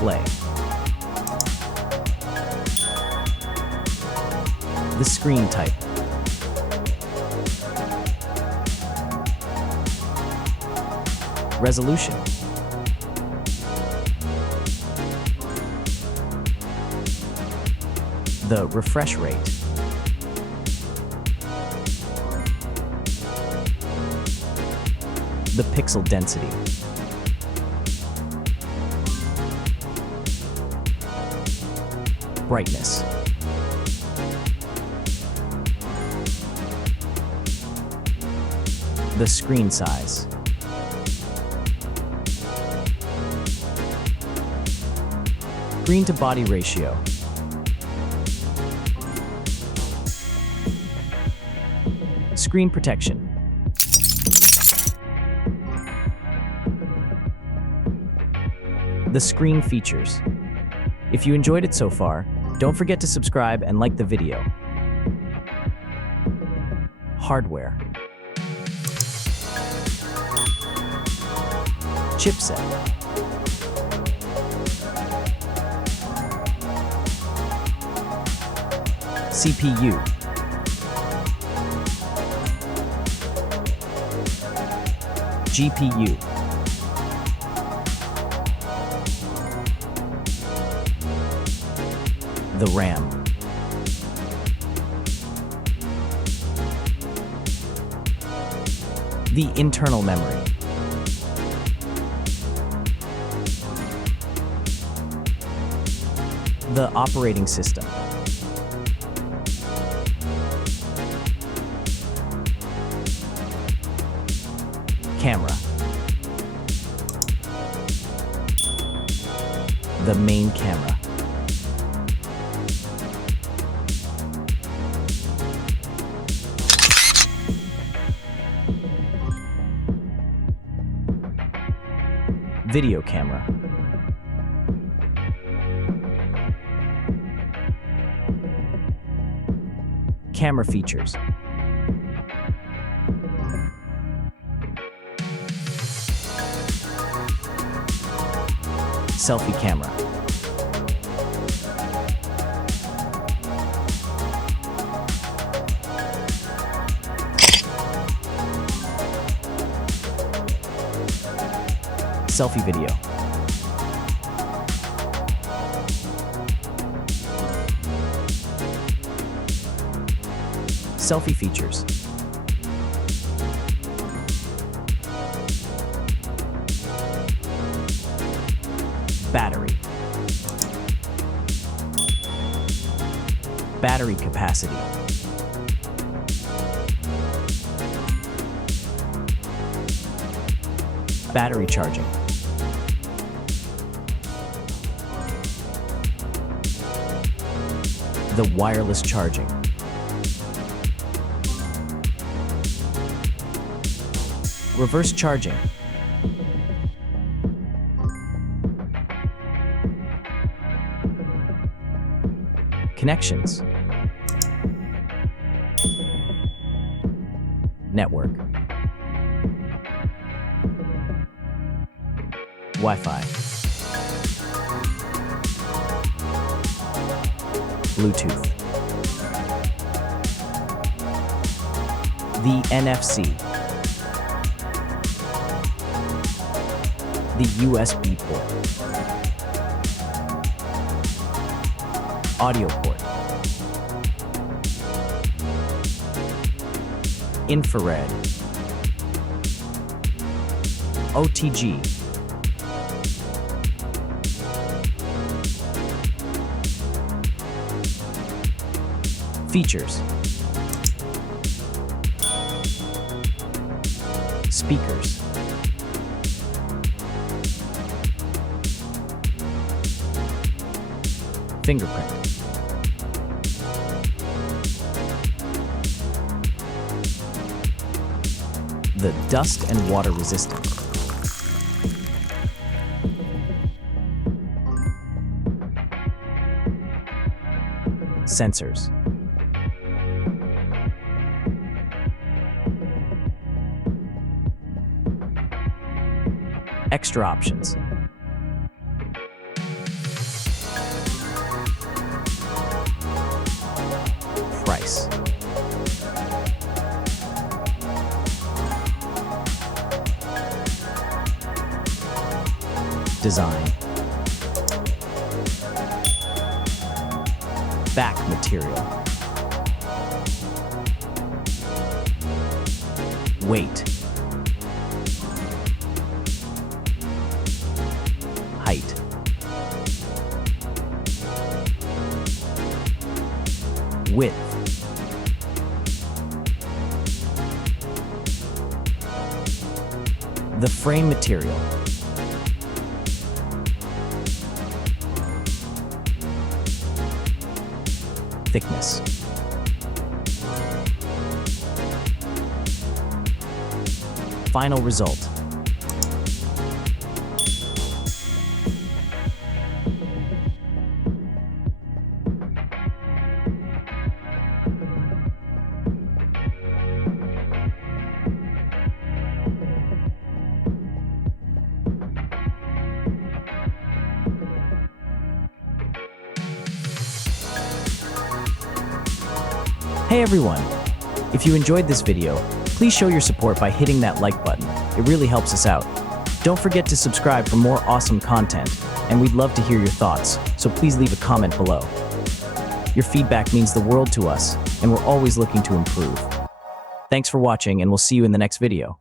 display. The screen type. Resolution. The refresh rate. The pixel density. Brightness. The screen size. Screen to body ratio. Screen protection. The screen features. If you enjoyed it so far, don't forget to subscribe and like the video. Hardware. Chipset. CPU. GPU. The RAM. The internal memory. The operating system. Camera. The main camera. Video camera. Camera features. Selfie camera. Selfie video. Selfie features. Battery. Battery capacity. Battery charging. The wireless charging. Reverse charging. Connections. Network. Wi-Fi. Bluetooth. The NFC. The USB port. Audio port. Infrared. OTG. Features. Speakers. Fingerprint. The dust and water resistant. Sensors. Extra options. design. Back material. Weight. Height. Width. The frame material. Thickness. Final result. Hey everyone! If you enjoyed this video, please show your support by hitting that like button. It really helps us out. Don't forget to subscribe for more awesome content, and we'd love to hear your thoughts, so please leave a comment below. Your feedback means the world to us, and we're always looking to improve. Thanks for watching, and we'll see you in the next video.